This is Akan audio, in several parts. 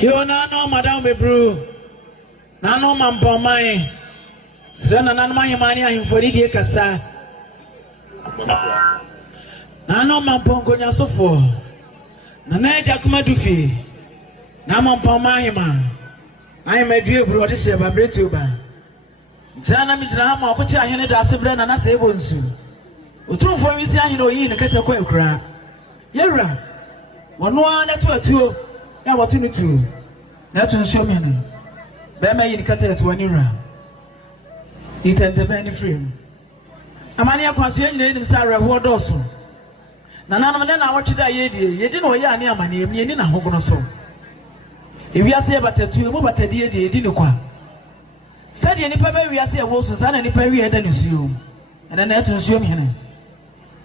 Yo no madam bebru. Nano Mampong mai. Sena nano mai mani a infori die kasa. Nano Mampong konya sofo. Nana jakuma dufi. Na Mampong mai ma. Ai me due bro de se ba bretu ba. Jana mi jira ma ko ti ahene da sebre na na se bonsu. Otumfo mi si ahene oyi ne kete kwa ekura. Yewra. Wono ana to atuo. Ya watu ni tu. Na tu nso mi ni. Be ma yi ni kete to ani ra. Itente be ni frame. Amani akwaso yen ni sa reho doso. Na nanom ne na wotwe da yedi na oyi ani amani emi ni na hogono so. Ewiase e batatu mu batadie de edi ne kwa. Sade nipa ba wiase e wo so sa na nipa wi eda ne suo. Ena na etu nsuo mi hene.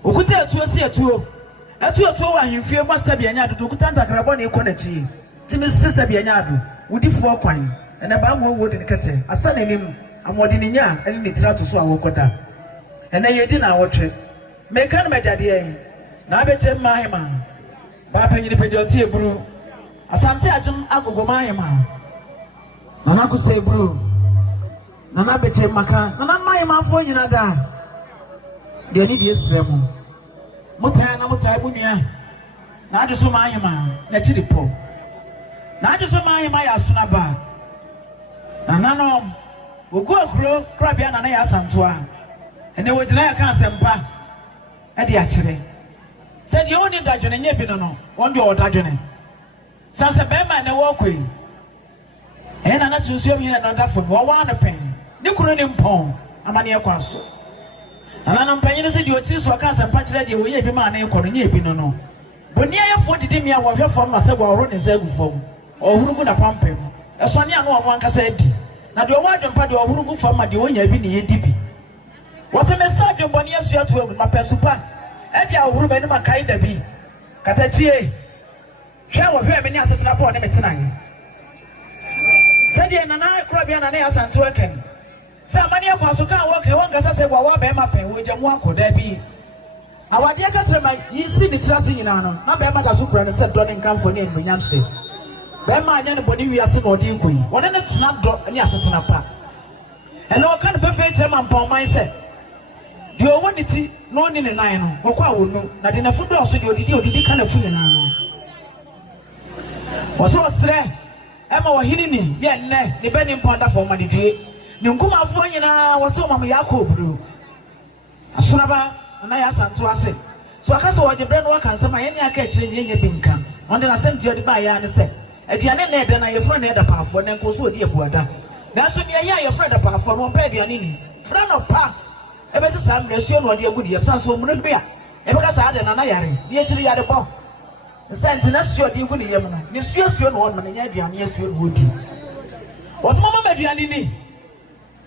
Okuta atuo si atuo. Atuo wa hwefie ma sabe anya dodo okuta ntakrabo na ekọ na ti. Timi sabe anya ado. Wudifo kwan. Ena ba mo wo de ne kete. Asa na nim amodi ne nya ene ne tira to so awokoda. Ena yedi na awotwe. Meka na majade en. Na abete ma Hemaa. Ba panyini pedi oti eburu. Asante ajum agogoma Hemaa. Nana ko say bro. Nana bete maka. Nana ma Hemaa fo nyina da. De ni de sremu. Mutai na mutai bunia. Na ade so ma Hemaa na chiripo. Na ade so ma Hemaa ya suna ba. Nana no ogu akro krabia nana ya asantoa. Ene wojina ya kan sempa. Ade a kire. Said you only dadjone nye bi no. Won do dadjone. Sanse bema na wokwe. Ena na tunsuo mi na nda fo. Wo wa na pen. Ne kunu ne mpon. Amane ekwaso. Ana na mpanyin se di oti so ka sempa kire de wo ye bi ma na ekoro nye bi no. Boni ayefo didi mi a wo hwe fo ma se bo oro ne zagu fo. Ohurugu na pampem. Eso ne anu omo anka se di. Na de owa adwempa de ohurugu fo ma de onya bi ne ye di bi. Wo se message boni asu atu ma pesupa. Edi ahuru be ni makai da bi. Katachie. Hwe wo hwe me ni asetena po ne metena yi. Sadi na na ekura bia na na asanto eken. Sa mani akwaso ka wo ke won gasa se gwa wo be ma pen wo jamu akoda bi. Awade ka trema yi si ni trase nyina no. Na be ma da so kura ne se do ne nkamfo ne endunyam se. Be ma anya ne bodi wi ase no odi nkoyi. Wona ne tena do ne asetena pa. Eno ka ne perfect Mampong man se. Di owo ni ti no ni ne nan no okwa wonu na de na fudo so de odidi ka na fu ne nan no wo so sre e ma wo hini ni ye nne ne be ni mponda fo ma de due ni nkuma afo nyina wo so mam Yakobru asunaba na ya santo ase so aka so wo jebre no waka nsema ye ni aka kire nye binka on de na sem ti odi ba ya ne se aduane na ede na ye fro na eda pa afo ne nko so odi ebuada na so ne ye fro da pa afo no be aduane ni fra no pa ebe se sam resuo no de agudi yepsa so mu no bia ebe ka sa ade na yare ni ekiri yare bo sent na suo de agudi yem na ni suo no on na nya aduane ya suo wodi oso mama aduane ni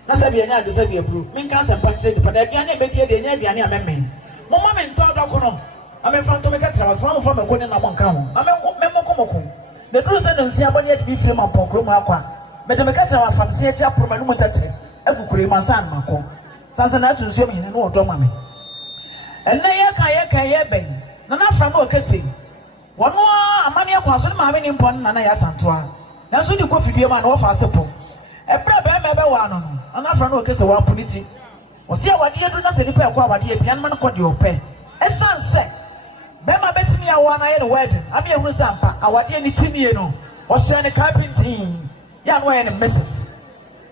na sabi anya ade sabi aburu min ka sam pakse de pada aduane be tie de nya aduane amemme mama men to do ko no ame fanto me ka tra so am fo me ko ne na mo nka ho ame me ko de dru se de nsia boni ade bi fire Mampong kro mu akwa me de me ka tra wa fam se echi aproma no mutatre agukure mansan mako sansa na tunsuo mi ne no odo ma me enne ye ka ye ben na na fra ma okese wono amane akwaso ma me ni mpon na ya santoa na so di ko fidie ma na wo fa asepo ebra be me be wa no na fra na okese wa puniti o se awade edu na se ni pa ekwa awade epian ma no ko de ope esanse be ma betimi awa na ye no wedding abi ehunu sampa awade ni timie no o se ne carpenting ya no ye ne message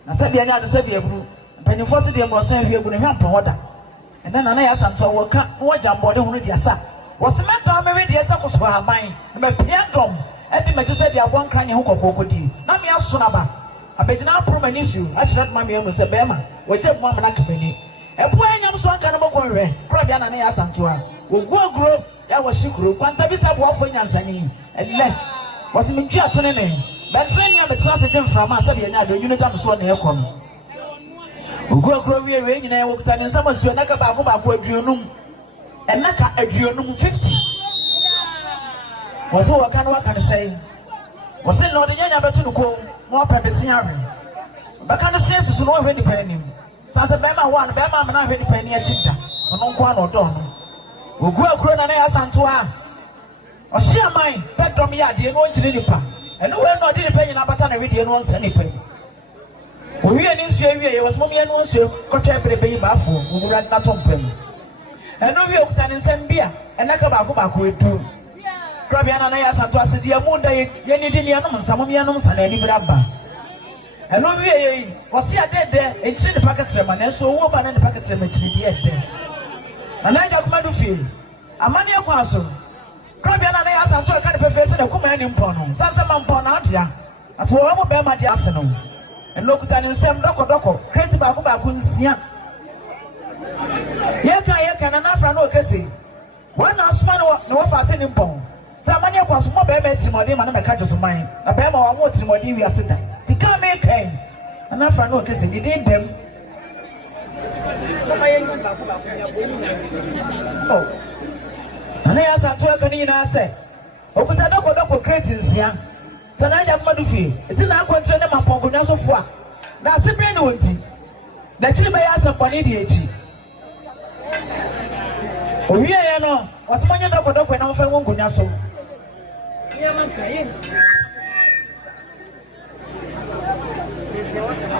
na se de anya de se bi ebru when you force them was saying we are going to have order. And then I asked them to work out what Jambody who did yasa. Was the man to have made the circles for her mind? And my piano, and the major said, you are one crying hook of Bokoti. Now me ask Sunaba. I bet now prove an issue. I should not my name was a Bema. We take one minute to be. And when you so kind of a boy, Krabian and I asked them to her. We go grow, that was she grew. Quantabisa walk for Yansani and left. Was in Kia Tonene. But when you have a transition from us, you know, I'm so near come. Go grow we in a walk and someone so naka babu aduonum and naka aduonum 50 was what can say was it not the young better go more pepesiary but can the sense is no already penny Sasa Bema one Bema na already penny a chinta no one or don go grow and I ask Antoine or share mine bedroom yard you know to the pa And no one not independent about an every day once anything. We are in Syria, was mommy and also contemporary baby baffle, who ran not on pen. And no real time in Zambia, and Nakabaku will do. Grabiana Nayas and Twas the Amunda, Yenidianum, some of Yanums and any Brabba. And no way was here dead there, and see the packet sermon, and so woman and the packet sermon yet there. And I got Madufi, a man your castle. Grabiana Nayas and Twas kind of professor of command in Pono, Santa Mampong out here, as well as Bama Jassano. And look at him, Sam Doko, created by Kubakunsia. Yaka, and enough no Cassie. One house man no passing in Pong. Somebody was more baby to my name and my catches of mine. A bama or more to my dear sitter. To come make him. Enough no Cassie, you did them. Oh, and I asked her to a canina said, open the Doko creating young. So now you have Madufi. It's in our country, Mampong, so far. That's the brain one thing. The children ask upon idiot. Oh, yeah, no. What's my Doko when I'm from Gunaso?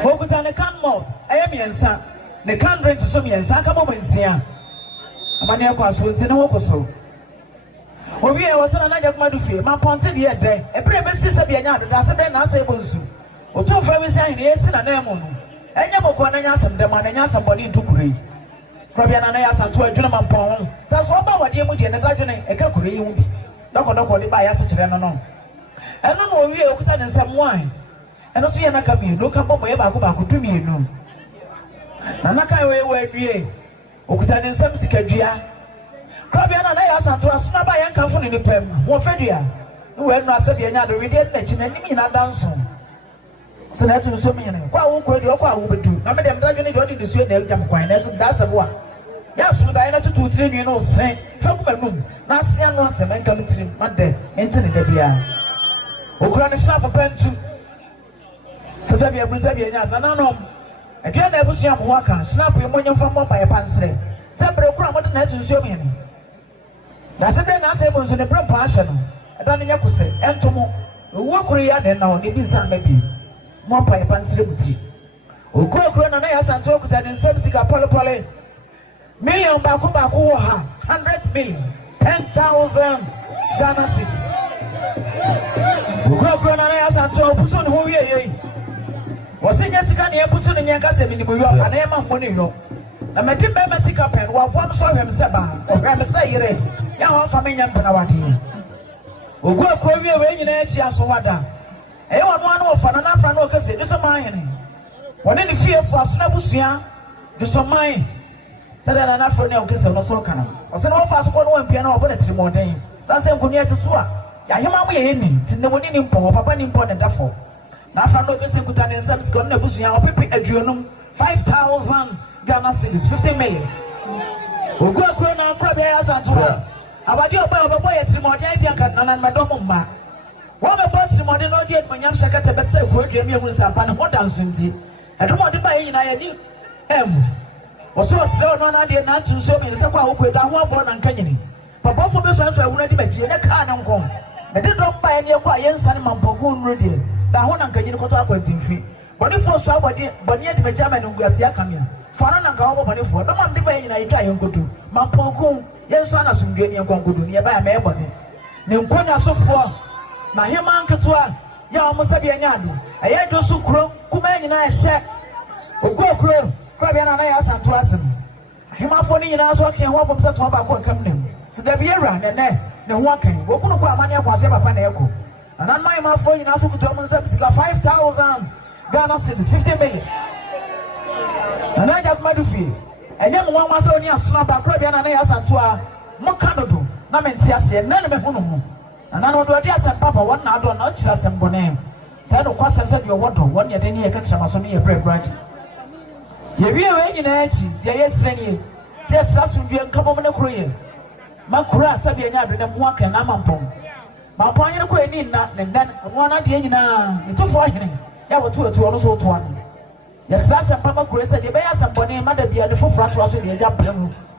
Open the can mouth. I am your son. The can bring to some years. I come over and see her. A man was in a so. Oh, we was another Madufi, Mampong to the day. A previous sister be another, that's a ben able to. Or two very saying, yes, and an amon. And you will answer them and answer somebody to Kuri. Fabiana Nayas and to a gentleman Pong. That's what about you would get a garden, a Kakuri. Don't buy us to them. And no more we are and some wine. And also, you're not coming. Look up my back to me, no. And I can't wait, we Okutan and some Sikadia. Fabiana Nayas and to a snap by and come from the pen. What Fedia? Who had not said another radiant legend and me not dance. So that's what so many. What would you do? I made them dragging it to see the jump coin. That's a one. Yes, but I not to 2 3 say, from my room. Last young ones, the men coming to Monday, entering the beer. Ukraine shop a pen to Sabia Brazilian, and no. Again, I was young worker, snap your money from one by a pansy. Separate from what the net to show me. That's a then I say was in a passion. I don't know what say, and tomorrow, walk real and now, the business maybe. More by a pansy. O go grown and I has and talk that in some sick Apollo. Million Baku 100 million, 10,000 Ghana cedis. O go grown and I has and talk Puson who ye was in Jessica near Puson and Yankasa in New York and Emma Monino. The Matimba Messica pen while one saw him Saba or Ramasay, young family Panawati. O go Korea way in Ejisu. I want one of another no say, this is mine. When any fear for Snabusia, this is mine. Said an African kiss of so can. I said, all fast one piano, but it's more day. Something could yet to swap. Yahima way in me, till the one in Papa in Pond and Duffo. Now, from the Gutan and some Sconabusia, Pipi Agyenim, 5,000 Ghana cedis, 50 million. Who go grown up, probably as I told. About your boy at Timodia and Madame. What about the modern audience when young Shaka Bessa word Jamie was upon what dancing? I don't want to buy in I knew. Was so on idea not to show me the Sapa who down one born and Kenny. But both of us have already met you in a car and home. I did not buy any quiet son Mampong ready. That one and Kenny got up with free. But if for somebody, but yet the German who was here coming. For an uncle money for the one debate I try and go to Mampong, yes, son of some getting a congo nearby a mailbody. Nimpona so far. My Hemaa Katua, ya almost a bianyadu. I had to sucro, Kuman and I said, O go crow, Fabian and I asked and to ask him. Hemaa Foni and I was walking one from such a company. So there be around and then, no one came. What could have money was ever Paneco. And on my phone, in Africa, 5,000 Ghana cedis, 50 million. And I got Madufi. And young one was only a snap at Fabian and I asked and to a Mokano, Namentias, and none of them. And I know the ideas and Papa, one now do not trust them bonnet. Said of course, I said your water, one yet any catch Amazoni a bread bread. You will in Edgy, yes, Lenny. Says that's when you come over the Korea. Makura, Sabiana, and walk and Mampong. Mampong, you quit in that, and then one idea in a two for him. There were 2 or 2 also one. Yes, that's a Papa Grace, and the bear somebody, mother be at the forefront was in the jump.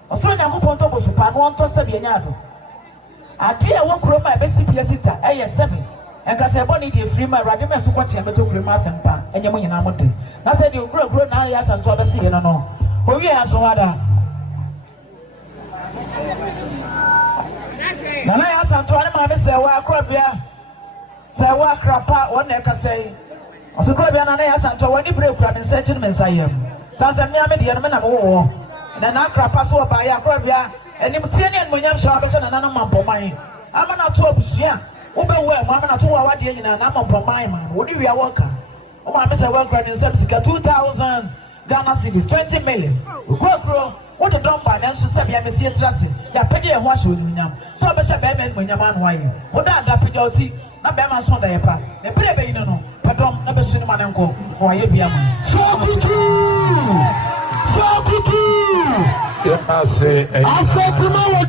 Or so now, Ponto was upon one to Sabianado. I dear one crow my best CPS, 7. and can say, Bonnie, the free my radimers who watch him to Grimas and Pa, and your money in Amote. I said, you grow 9 years and 12 years, no. Oh, we have so other. Nana has Antoine Mamma say, well, crabia. Say, what crapa, one neck say. Also, crabia, Nana has Antoine break crab in settlements I am. Sounds a mere medium of war. And an crapa so by a crabia, and Imtinian William Sharpson and Anna Mampong. I'm not told, yeah. Open well, Mamma, 2 hours in an Mampong man. What do you worker? Oh, I miss a work in Sepsica 2,000 Ghana cities, 20 million. What a dump by dance to say, I miss your trusting. Ya pay a wash with me. So I bet a bad when your man wine. What that pidoti? Not Bama Sunday, the baby, no, but don't never see my uncle or you be a man. So good, I say, tomorrow,